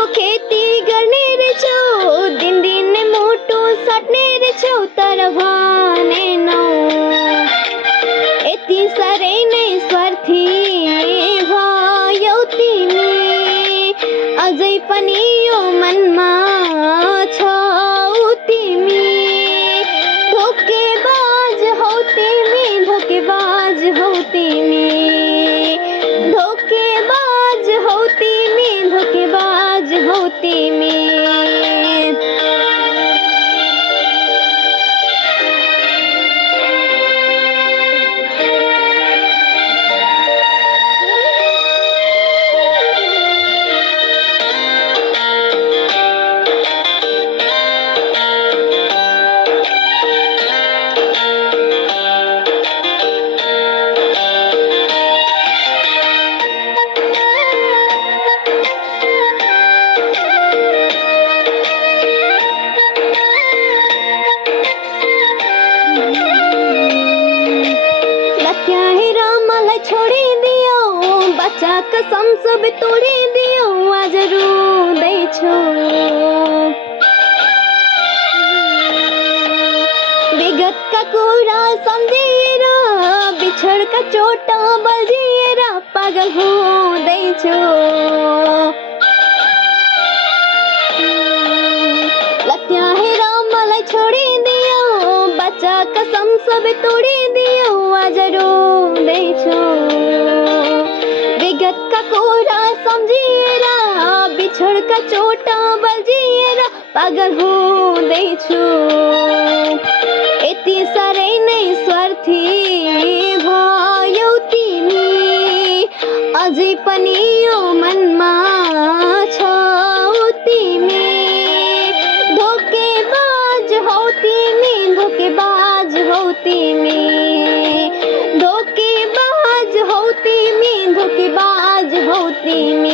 को खेती गर्ने रहेछौ, दिन दिन मुटु सट्ने रहेछौ, तर भनेनौ यति साह्रै नै स्वार्थी भयौ तिमी, अझै पनि यो मनमा छौ तिमी। धोकेबाज हौ तिमी, धोकेबाज हौ तिमी, धोकेबाज हौ तिमी, धोकेबाज हौ तिमी। छोडिदियो, बच्चा कसम सब तोडिदियो, आज रुँदैछु। विगतका कुरा सम्झिएर, बिछोडका चोट बल्झिएर पागल हुँदैछु। ल हेर मलाई छोडिदियो, बच्चा कसम सब तोडिदियो, आज रुँदैछु। विगतका कुरा सम्झिएर, बिछोडका चोट बल्झिएर पागल हुँदैछु। यति साह्रै नै स्वार्थी भयौ तिमी, अझै पनि यो मनमा छौ तिमी। धोकेबाज हौ तिमी, धोकेबाज हौ तिमी, धोकेबाज हौ तिमी, धोकेबाज हौ तिमी।